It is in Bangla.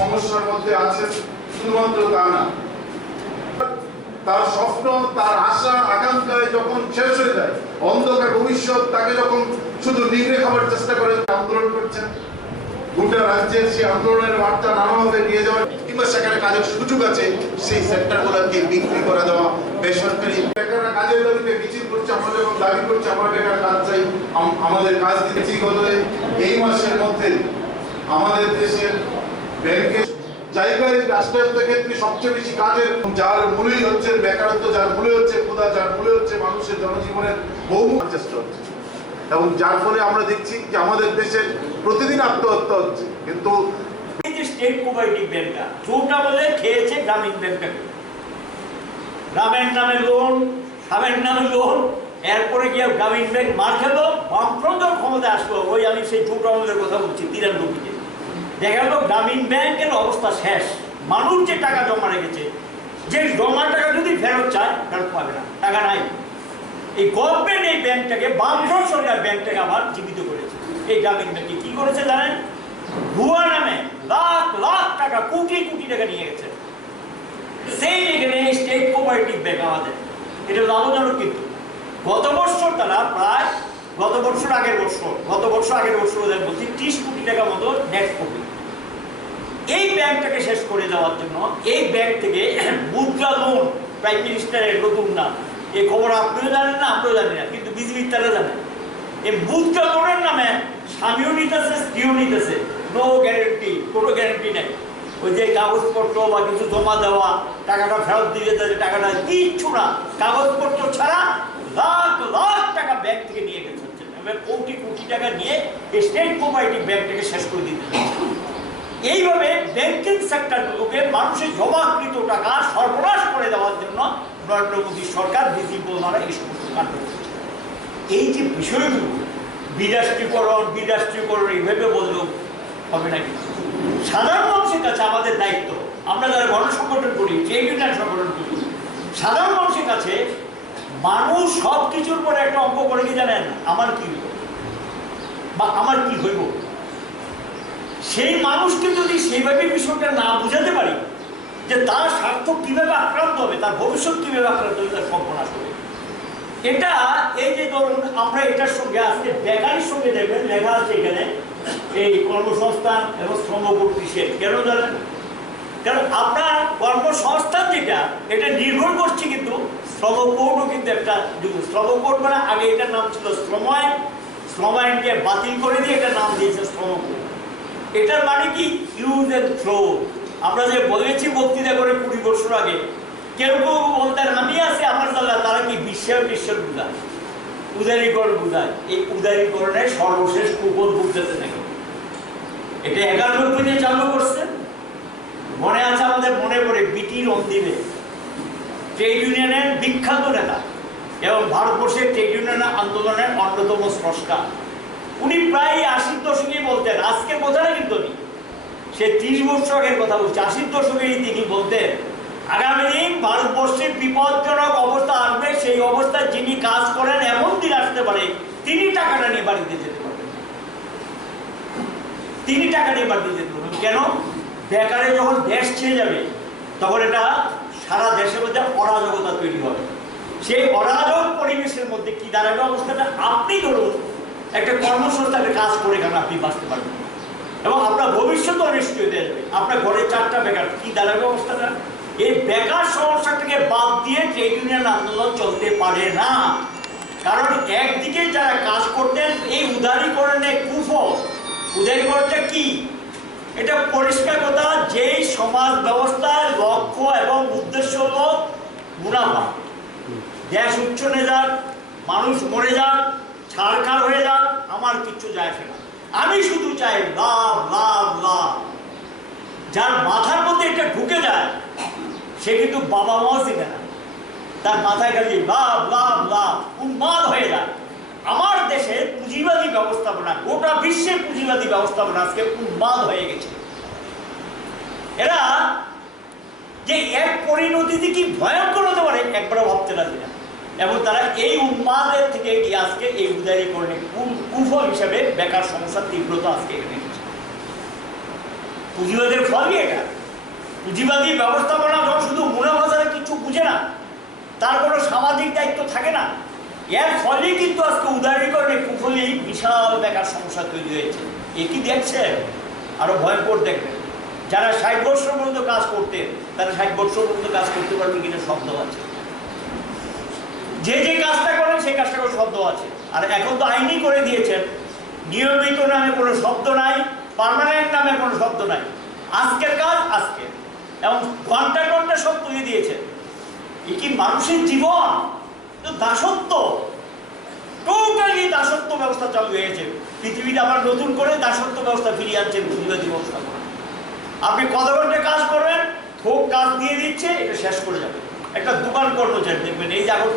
সমস্যার মধ্যে আছেন, শুধুমাত্র তা না, তার স্বপ্ন, তার আশা আকাঙ্ক্ষায় যখন শেষ হয়ে যায়, অন্ধকার ভবিষ্যৎ তাকে যখন শুধু নিগড়ে খাবার চেষ্টা করে, আন্দোলন করছেন, গোটা রাজ্যের সেই আন্দোলনের বার্তা নানাভাবে নিয়ে যাওয়া, কিংবা সেখানে কাজের সুযোগ আছে সেই সেক্টরগুলোকে বিক্রি করে দেওয়া, বেসরকারি বেকাররা কাজের দাবিতে মিছিল করছে, আমরা যখন দাবি করছি আমরা বেকার কাজ চাই, আমাদের কাজ দিচ্ছি। গত এই মাসের মধ্যে আমাদের দেশের ব্যাংকের জায়গায় রাষ্ট্রায়ত্ত ক্ষেত্রে সবচেয়ে বেশি কাজের, যার মূলই হচ্ছে বেকারত্ব, যার মূলে হচ্ছে ক্ষুধা, যার মূলে হচ্ছে মানুষের জনজীবনের বহু চেষ্টা হচ্ছে, এবং যার ফলে আমরা দেখছি যে আমাদের দেশের প্রতিদিন আত্মহত্যা হচ্ছে। কিন্তু স্টেট কোঅপারেটিভ ব্যাংকটা চোরটা বলে খেয়েছে গ্রামীণ ব্যাংকটাকে, গ্রামের নামে লোন, স্বামীর নামে লোন, এরপরে গিয়ে গ্রামীণ ব্যাংক মার খেলো, বামফ্রন্ট ক্ষমতা আসলো। ওই আমি সেই চোট আমলের কথা বলছি 93-তে দেখা গেল গ্রামীণ ব্যাংকের অবস্থা শেষ। মানুষ যে টাকা জমা রেখেছে, যে জমা টাকা যদি ফেরত চায় ফেরত পাবে না, টাকা নাই। এই গভর্নমেন্ট এই ব্যাংকটাকে, বামফ্রন্ট সরকার ব্যাংকটাকে আবার জীবিত করেছে। এই গ্রামীণ ব্যাংকে কি করেছে জানেন? ভুয়া নামে লাখ লাখ টাকা, কোটি কোটি টাকা নিয়ে গেছে। সেই এখানে স্টেট কোঅপারেটিভ ব্যাংক আমাদের এটা লাভজনক, কিন্তু গত বছর তারা প্রায় গত বছর আগের বছর ওদের বলছি 30 কোটি টাকা মতো নেট প্রফিট। এই ব্যাংকটাকে শেষ করে দেওয়ার জন্য এই ব্যাংক থেকে মুদ্রা লোন, প্রাইম মিনিস্টারের নতুন নাম, এই খবর আপনিও জানেন না, আমরাও জানি না, কিন্তু বিজেপির তারা জানে। এই মুদ্রা লোনের নামে স্বামীও নিতেছে, স্ত্রীও নিতেছে, নো গ্যারেন্টি, কোনো গ্যারেন্টি নেই। ওই যে কাগজপত্র বা কিছু জমা দেওয়া, টাকাটা ফেরত দিয়ে যাচ্ছে, টাকাটা কিচ্ছু না, কাগজপত্র ছাড়া লাখ লাখ টাকা ব্যাংক থেকে নিয়ে গেছে, কোটি কোটি টাকা নিয়ে স্টেট কোঅপারেটিভ ব্যাংকটাকে শেষ করে দিতে। এইভাবে ব্যাংকিং সেক্টরগুলোকে মানুষের জমাকৃত টাকা সর্বনাশ করে দেওয়ার জন্য নরেন্দ্র মোদী সরকার, বিজেপি দ্বারা এই সমস্ত কাণ্ড করছে। এই যে বিষয়গুলো বিরাষ্ট্রীকরণ এইভাবে বললেও হবে নাকি? সাধারণ মানুষের কাছে আমাদের দায়িত্ব, আমরা যারা গণসংগঠন করি, ট্রেড ইউনিয়ন সংগঠন করি, সাধারণ মানুষের কাছে মানুষ সব কিছুর পরে একটা অঙ্ক করে কি জানেন? আমার কি হইব বা আমার কি হইব। সেই মানুষকে যদি সেইভাবে বিষয়টা না বুঝাতে পারি যে তার স্বার্থ কিভাবে আক্রান্ত হবে, তার ভবিষ্যৎ কিভাবে আক্রান্ত হবে, তার কল্পনা করবে। এটা এই যে ধরুন আমরা এটার সঙ্গে আজকে বেকারির সঙ্গে দেখবেন লেখা আছে এখানে এই কর্মসংস্থান এবং শ্রমকোড নিষেধ। কেন জানেন? কারণ আপনার কর্মসংস্থান যেটা, এটা নির্ভর করছে কিন্তু শ্রমকোডও কিন্তু একটা শ্রমকোড, মানে আগে এটার নাম ছিল শ্রম আইন, শ্রম আইনকে বাতিল করে দিয়ে এটার নাম দিয়েছে শ্রমকোড। এটার মানে কি? Use and throw. আমরা যে বলেছি বক্তৃতা করে 20 বছর আগে, কেউ কেউ বলতেন আমি আছি আমার জায়গা, তারা কি বিশ্বের বুঝায়, উদারীকরণ বুঝায়। এই উদারীকরণের সর্বশেষ কুপন বুঝতে নাকি এটা 91-তে চালু করছে। মনে আছে আমাদের, মনে পড়ে বিটি রন্দিবে, ট্রেড ইউনিয়নের বিখ্যাত নেতা এবং ভারতবর্ষের ট্রেড ইউনিয়ন আন্দোলনের অন্যতম স্রষ্টা। উনি প্রায় 80-র দশকেই বলতেন, আজকের কথা না কিন্তু উনি, সে 30 বছর আগের কথা বলছে, 80-র দশকেই তিনি বলতেন আগামী দিন ভারতবর্ষের বিপজ্জনক অবস্থা আসবে, সেই অবস্থায় যিনি কাজ করেন এমন দিন আসতে পারে তিনি টাকাটা নিয়ে বাড়িতে যেতে পারবেন, তিনি টাকা নিয়ে বাড়িতে যেতে পারবেন। কেন? বেকারে যখন দেশ ছেড়ে যাবে তখন এটা সারা দেশের মধ্যে অরাজকতা তৈরি হবে। সেই অরাজক পরিবেশের মধ্যে কি দাঁড়াবে অবস্থাটা? আপনি ধরুন একটা কর্মসংস্থানে কাজ করে এখানে আপনি বাঁচতে পারবেন এবং আপনার ভবিষ্যৎ অনিশ্চিত হয়ে যাবে। আপনার ঘরে 4টা বেকার, কি দাঁড়াবে অবস্থাটা? এই বেকার সমস্যাটাকে বাদ দিয়ে ট্রেড ইউনিয়ন আন্দোলন চলতে পারে না। কারণ একদিকে যারা কাজ করতেন এই উদারীকরণে কুফল, উদারীকরণটা কি? এটা পরিষ্কার কথা, যেই সমাজ ব্যবস্থার লক্ষ্য এবং উদ্দেশ্য হলো মুনাফা, দেশ উচ্ছনে যাক, মানুষ মরে যাক, ছাড়খাড় হয়ে যাক, আমার কিচ্ছু যায় আসে না, আমি শুধু চাই লাভ লাভ লাভ। যার মাথার মধ্যে এটা ঢুকে যায় সে কিন্তু বাবা মাও চিনে না, তার মাথায় খালি লাভ লাভ লাভ, উন্মাদ হয়ে যায়। আমার দেশের পুঁজিবাদী ব্যবস্থাপনা, গোটা বিশ্বের পুঁজিবাদী ব্যবস্থাপনা আজকে উন্মাদ হয়ে গেছে। এরা যে এক পরিণতিতে কি ভয়ঙ্কর হতে পারে একবারও ভাবতে রাজি না, এবং তারা এই উন্মাদের থেকে গিয়ে আজকে এই উদারীকরণে কুফল হিসাবে বেকার সমস্যার তীব্রতা আজকে এখানে এসেছে। পুঁজিবাদের ফলই এটা। পুঁজিবাদী ব্যবস্থাপনা যখন শুধু মুনাফা ছাড়া কিছু বুঝে না, তার কোনো সামাজিক দায়িত্ব থাকে না, এর ফলেই কিন্তু আজকে উদারীকরণে কুফলি বিশাল বেকার সমস্যা তৈরি হয়েছে। এ কি দেখছেন? আরো ভয়ঙ্কর দেখবেন। যারা 60 বছর পর্যন্ত কাজ করতেন তারা 60 বছর পর্যন্ত কাজ করতে পারবে কিনা শব্দ আছে, যে যে কাজটা করেন সেই কাজটা করে শব্দ আছে। আর এখন তো আইনই করে দিয়েছেন, নিয়মিত নামে কোনো শব্দ নাই, পার্মানেন্ট নামে কোনো শব্দ নাই, আজকের কাজ আজকে, এবং ঘন্টা ঘন্টা সব তুলে দিয়েছেন। এ কি মানুষের জীবন? দাসত্ব, টোটালি দাসত্ব ব্যবস্থা চালু হয়েছে পৃথিবীতে। আবার নতুন করে দাসত্ব ব্যবস্থা ফিরিয়ে আনছেন পুঁজিবাদী ব্যবস্থা করে। আপনি কত ঘন্টা কাজ করবেন, থোক কাজ দিয়ে দিচ্ছে, এটা শেষ করে যাবে। একটা দোকান কর্মচারী দেখবেন, এই জাগর